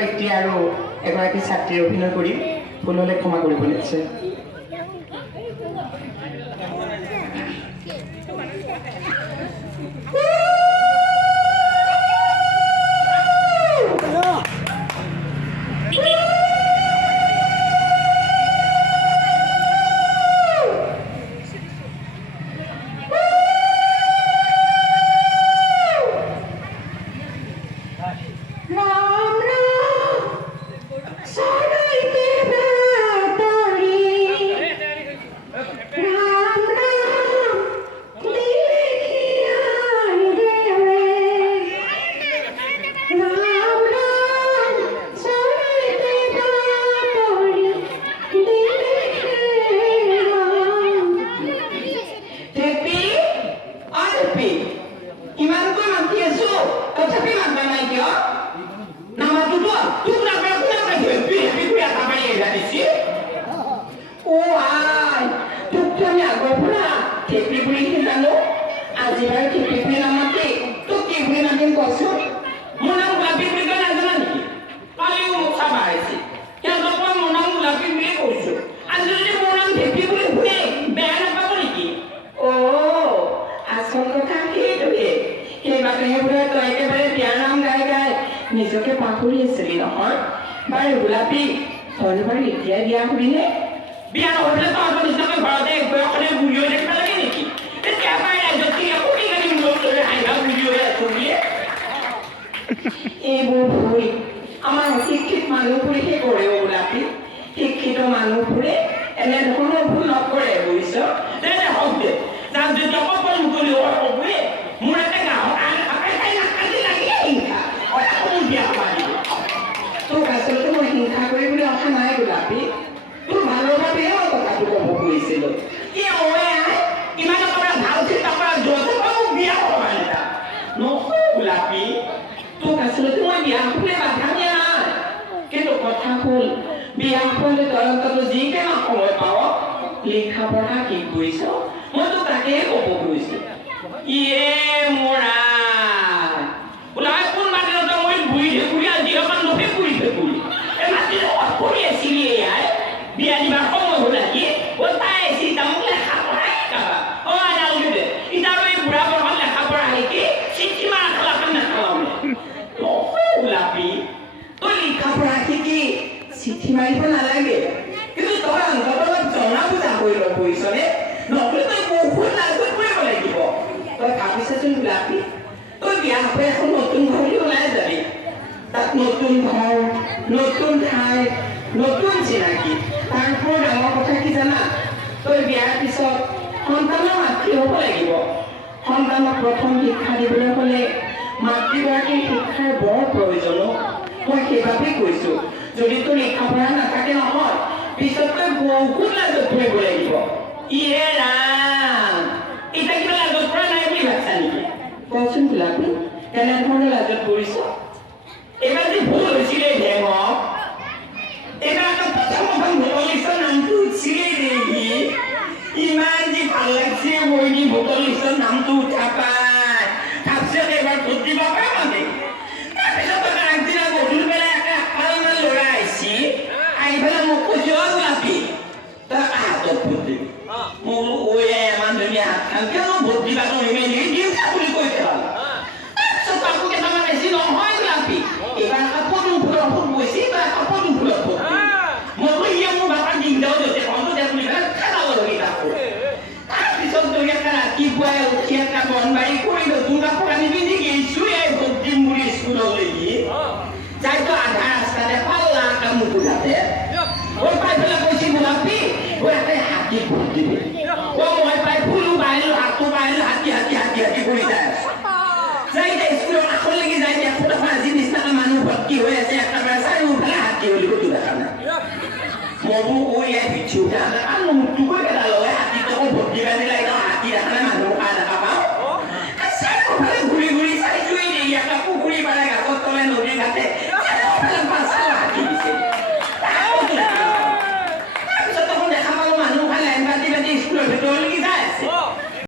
শিক্ষয়িত্ৰী আৰু এগৰাকী ছাত্ৰীৰ অভিনয় কৰি ভুল হ'লে ক্ষমা কৰিব নিশ্চয়। নিজকে পাহৰি আছিলি নহয় বাৰু গোলাপী তই বাৰু এতিয়াই বিয়া কৰিলে বিয়া নহ'লে তহঁতৰ নিচিনাকৈ ঘৰতে বয়সতে বুঢ়ী হৈ থাকিব লাগে নেকি তেতিয়া পাই ৰাইজত এইবোৰ ভুল আমাৰ অশিক্ষিত মানুহবোৰেহে কৰে গোলাপী শিক্ষিত মানুহবোৰে এনেধৰণৰ ভুল নকৰে বুজিছ হওক দে যাক যদি অকল মুকলি হোৱাৰ হ'বই মোৰ এটা গাঁৱৰ তোক আচলতে মই হিংসা কৰিবলৈ অহা নাই গোলাপী তোৰ ভালৰ বাবেহে মই কথাটো ক'ব খুজিছিলোঁ ইমান অকৰা ভাল চিন্তা কৰা মোক বিয়া হ'ব এটা নহয় গোলাপী তোক আচলতে মই বিয়া হ'বলৈ বাধা দিয়া নাই কিন্তু কথা হ'ল বিয়া হ'লে তই যিকেইটা সময় পাৱ লিখা পঢ়া কি কৰিছ মই তোক তাকেই ক'ব খুজিছোঁ ইয়ে মোৰা চিঠি মাৰিব নালাগে কিন্তু তই অন্তত অলপ জনা বুজা কৰি ল বুজিছনে নহ'লে তই বহুত লাজত পৰিব লাগিব তই ভাবিছচোন গোলাপী তই বিয়া হৈ এখন নতুন ঘৰলৈ ওলাই যাবি তাত নতুন ঘৰ নতুন ঠাই নতুন চিনাকি তাৰপৰা ডাঙৰ কথা কি জানা তই বিয়াৰ পিছত সন্তানৰ মাতৃ হ'ব লাগিব সন্তানক প্ৰথম শিক্ষা দিবলৈ হ'লে মাতৃগৰাকীৰ শিক্ষাৰ বৰ প্ৰয়োজন মই সেইবাবেই কৈছোঁ যদি তোৰ লিখা পঢ়া নাথাকে নহয় পিছত তই বহুত লাজত পৰিব লাগিব ইয়ে ৰাম এতিয়া কিবা লাজত পৰা নাই বুলি ভাবছা নেকি কচোন গোলাপী কেনেধৰণে লাজত পৰিছ এইবাৰ যে ভুল হৈছিলে ভেঙক এইবাৰ আকৌ প্ৰথম ভোটলিষ্টৰ নামটো উঠিছিলে দেহি ইমান যে ভাল লাগছে মইনি ভোটলিষ্টৰ নামটো উঠা পাই তাৰপিছত এইবাৰ ভোট দিব পাই মানে তাৰপিছত আগদিনা গধূলি বেলা একেমান ল'ৰা আহিছি আহি পেলাই মোক কৈছে গোলাপী তই হাতত ভোট দিবি মোৰ ইমান ধুনীয়া হাতখন কিয়নো ভোট দিবা তুমি দিম বুলি কৈছে তাৰপিছত আকৌ কেইটামান বেছি নহয় গোলাপী এইবাৰ আকৌ পদুম ফুলৰ ভোট গৈছে তই আকৌ পদুম ফুলৰ ভোট মই কৈছে মোৰ বাপাক দিম যাওঁ য'তে পাওঁ ত'তে বুলি পেলাই খেলা লগি থাকোঁ তাৰপিছত তই এটা ৰাতিপুৱাই উঠি এটা বনবাৰী কৰি নতুন কাপোৰ আনি পিন্ধি গৈছোঁ এই ভোট দিম বুলি স্কুললৈ যাইতো আধা ৰাস্তাতে পাল্লা এটা মুখু যাতে ওই পাই পেলাই কৈছে গোলাপী ওই এটা হাতী ভোট দিবি মই পাই ফুলো বাইলো হাতো বাইলো হাতী হাতী হাতী হাতী কৰি যায় যাই যায় স্কুলৰ কাষলৈকে যাই দেখোঁ দেখোন আজি নিচিনাকৈ মানুহ ভৰ্তি হৈ আছে একেবাৰে চাৰিওফালে হাতী বুলি ক'তো দেখা নাই মই বোলো ঐ ইয়াৰ ভিডিঅ'টা আৰু মুখটো